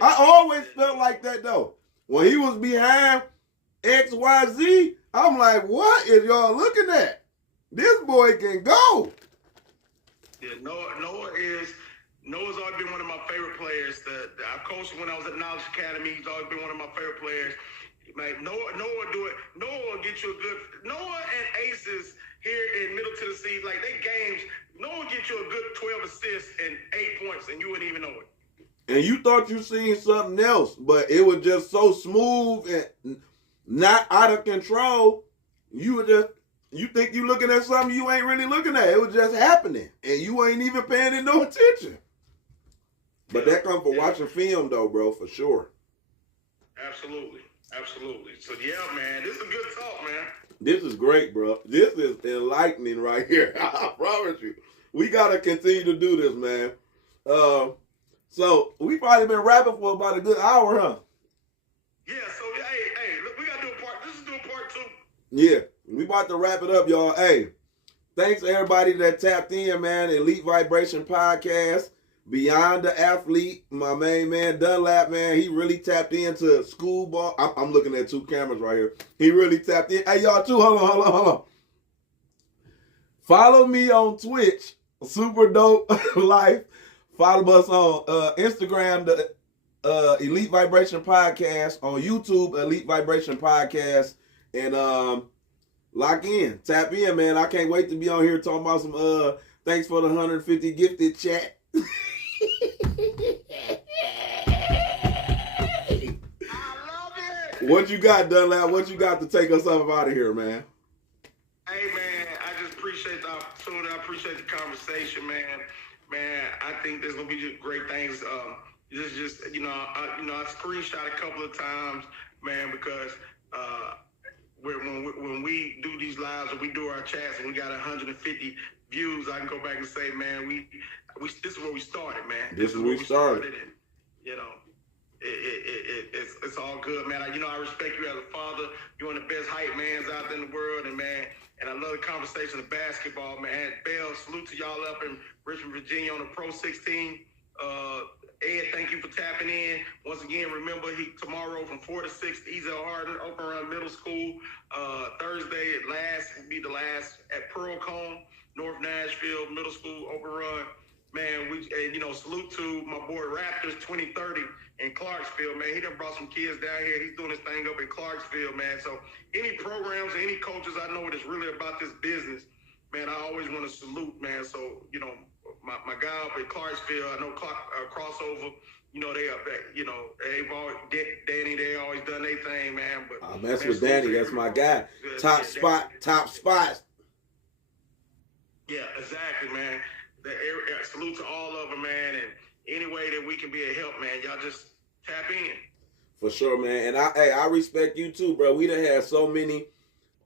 I always felt like that, though. When he was behind XYZ, I'm like, what is y'all looking at? This boy can go. Yeah, Noah's always been one of my favorite players. I've coached him when I was at Knowledge Academy. He's always been one of my favorite players. Like Noah do it. Noah will get you a good. Noah and Aces here in Middle Tennessee, like they games. Noah get you a good 12 assists and 8 points, and you wouldn't even know it. And you thought you seen something else, but it was just so smooth and not out of control. You think you looking at something you ain't really looking at. It was just happening, and you ain't even paying it no attention. But that comes from watching film, though, bro, for sure. Absolutely. So, yeah, man, this is a good talk, man. This is great, bro. This is enlightening right here. I promise you. We got to continue to do this, man. So, we probably been rapping for about a good hour, huh? Yeah, so, hey, look, we got to do a part. This is doing part 2. Yeah, we about to wrap it up, y'all. Hey, thanks to everybody that tapped in, man. Elite Vibration Podcast. Beyond the Athlete, my main man Dunlap, man, he really tapped into school ball. I'm looking at 2 cameras right here. He really tapped in. Hey, y'all too, hold on. Follow me on Twitch, Super Dope Life. Follow us on Instagram, the Elite Vibration Podcast. On YouTube, Elite Vibration Podcast. And lock in, tap in, man. I can't wait to be on here talking about some thanks for the 150 gifted chat. What you got, Dunlap? What you got to take us up out of here, man? Hey, man, I just appreciate the opportunity. I appreciate the conversation, man. Man, I think there's gonna be just great things. I screenshot a couple of times, man, because when we do these lives and we do our chats and we got 150 views, I can go back and say, man, we this is where we started, man. This is where we started. And, you know, it's all good, man. I respect you as a father. You're one of the best hype mans out there in the world, and man, and I love the conversation of basketball, man. Bell, salute to y'all up in Richmond, Virginia on the Pro 16. Ed, thank you for tapping in. Once again, remember, tomorrow from 4 to 6, Ezel Harden, Open Run Middle School. Thursday, will be the last at Pearl-Cohn, North Nashville Middle School, Open Run. Man, salute to my boy Raptors 2030 in Clarksville, man. He done brought some kids down here. He's doing his thing up in Clarksville, man. So any programs, any coaches I know that's really about this business, man, I always want to salute, man. So, my guy up in Clarksville, I know Crossover, they up there, they've always, Danny, they always done their thing, man. But I mess with Danny, that's my guy. Top spots. Yeah, exactly, man. Salute to all of them, man, and any way that we can be a help, man, y'all just tap in. For sure, man. And I respect you too, bro. We done had so many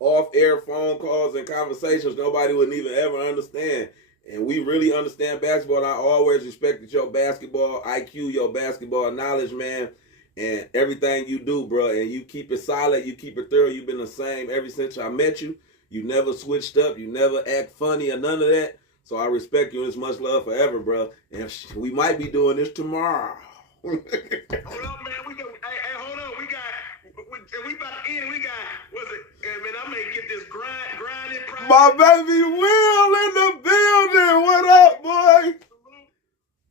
off-air phone calls and conversations nobody would even ever understand. And we really understand basketball. And I always respected your basketball IQ, your basketball knowledge, man, and everything you do, bro. And you keep it solid. You keep it thorough. You've been the same ever since I met you. You never switched up. You never act funny or none of that. So I respect you, and it's much love forever, bro. And we might be doing this tomorrow. Hold up, man. Hold up. We about to end, and we got, man, I may get this grinding private. My baby Will in the building. What up, boy?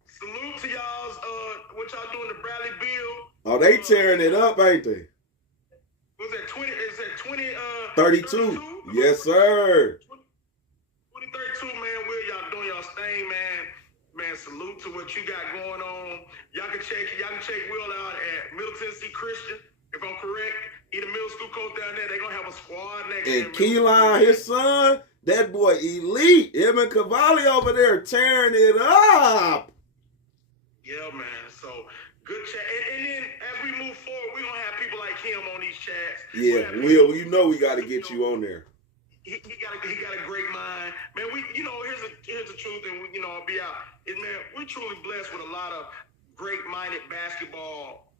Salute to y'all's, what y'all doing to Bradley Bill. Oh, they tearing it up, ain't they? Was that 20? Is that 20? 32. Yes, sir. 2032, man. Will, y'all doing y'all's thing, man. Man, salute to what you got going on. Y'all can check Will out at Middle Tennessee Christian, if I'm correct. He the middle school coach down there. They're gonna have a squad next year. And Keelan, his son, that boy elite. Him and Cavalli over there tearing it up. Yeah, man. So good chat. And then as we move forward, we're gonna have people like him on these chats. Yeah, Will, we got to get you on there. He got a great mind, man. Here's the truth, and I'll be out. Man, we're truly blessed with a lot of great-minded basketball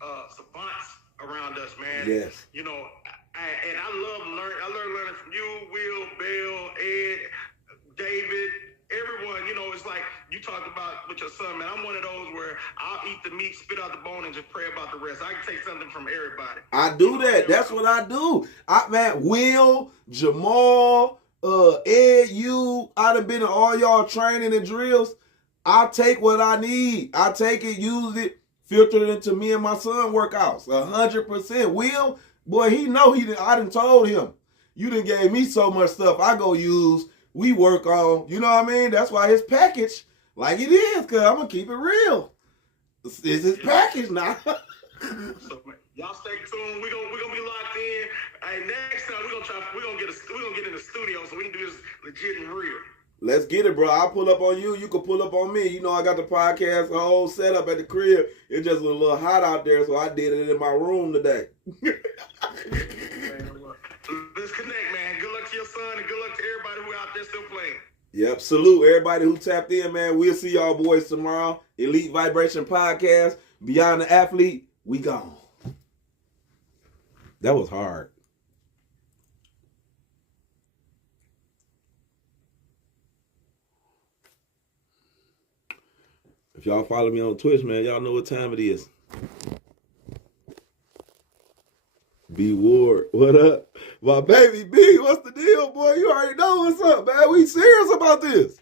savants around us, man. Yes. I love learning. I learning from you, Will, Bell, Ed, David, everyone. It's like you talked about with your son, man. I'm one of those where I'll eat the meat, spit out the bone, and just pray about the rest. I can take something from everybody. I do that. That's what I do. Will, Jamal, Ed, I done been in all y'all training and drills. I take what I need. I take it, use it, filtered into me and my son workouts. 100%. Will, boy, he know I done told him. You done gave me so much stuff I go use, we work on. You know what I mean? That's why his package, like it is, because I'm going to keep it real. It's his package now. So, y'all stay tuned. We're gonna be locked in. Hey, next time we're gonna get in the studio so we can do this legit and real. Let's get it, bro. I'll pull up on you. You can pull up on me. You know, I got the podcast, the whole setup at the crib. It just was a little hot out there, so I did it in my room today. Let's connect, man. Good luck to your son and good luck to everybody who out there still playing. Yep. Salute everybody who tapped in, man. We'll see y'all boys tomorrow. Elite Vibration Podcast. Beyond the Athlete. We gone. That was hard. If y'all follow me on Twitch, man, y'all know what time it is. B Ward, what up? My baby B, what's the deal, boy? You already know what's up, man. We serious about this.